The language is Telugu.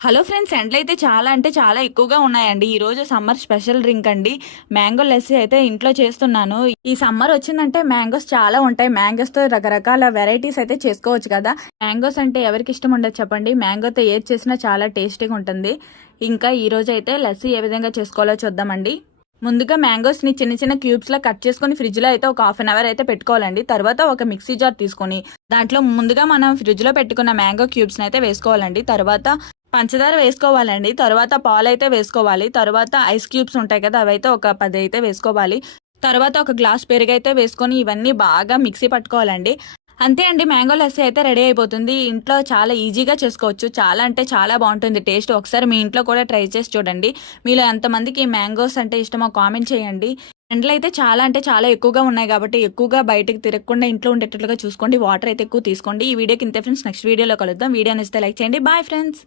హలో ఫ్రెండ్స్, ఎండలైతే చాలా అంటే చాలా ఎక్కువగా ఉన్నాయండి. ఈరోజు సమ్మర్ స్పెషల్ డ్రింక్ అండి. మ్యాంగో లస్సీ అయితే ఇంట్లో చేస్తున్నాను. ఈ సమ్మర్ వచ్చిందంటే మ్యాంగోస్ చాలా ఉంటాయి. మ్యాంగోస్‌తో రకరకాల వెరైటీస్ అయితే చేసుకోవచ్చు కదా! మ్యాంగోస్ అంటే ఎవరికి ఇష్టం ఉండదు చెప్పండి. మ్యాంగోతో ఏది చేసినా చాలా టేస్టీగా ఉంటుంది. ఇంకా ఈరోజు అయితే లస్సీ ఏ విధంగా చేసుకోవాలో చూద్దామండి. ముందుగా మ్యాంగోస్ని చిన్న చిన్న క్యూబ్స్లా కట్ చేసుకొని ఫ్రిడ్జ్లో అయితే ఒక హాఫ్ అన్ అవర్ అయితే పెట్టుకోవాలండి. తర్వాత ఒక మిక్సీ జార్ తీసుకొని దాంట్లో ముందుగా మనం ఫ్రిడ్జ్లో పెట్టుకున్న మ్యాంగో క్యూబ్స్ని అయితే వేసుకోవాలండి. తర్వాత పంచదార వేసుకోవాలండి. తర్వాత పాలైతే వేసుకోవాలి. తర్వాత ఐస్ క్యూబ్స్ ఉంటాయి కదా, అవైతే ఒక 10 అయితే వేసుకోవాలి. తర్వాత ఒక గ్లాస్ పెరుగైతే వేసుకొని ఇవన్నీ బాగా మిక్సీ పట్టుకోవాలండి. అంతే అండి, మ్యాంగో లస్సీ అయితే రెడీ అయిపోతుంది. ఇంట్లో చాలా ఈజీగా చేసుకోవచ్చు. చాలా అంటే చాలా బాగుంటుంది టేస్ట్. ఒకసారి మీ ఇంట్లో కూడా ట్రై చేసి చూడండి. మీలో ఎంతమందికి మ్యాంగోస్ అంటే ఇష్టమో కామెంట్ చేయండి. ఎండలు అయితే చాలా అంటే చాలా ఎక్కువగా ఉన్నాయి కాబట్టి ఎక్కువగా బయటకు తిరగకుండా ఇంట్లో ఉండేటట్లుగా చూసుకోండి. వాటర్ అయితే ఎక్కువ తీసుకోండి. ఈ వీడియోకి ఇంతే ఫ్రెండ్స్. నెక్స్ట్ వీడియోలో కలుద్దాం. వీడియో నచ్చితే లైక్ చేయండి. Bye friends.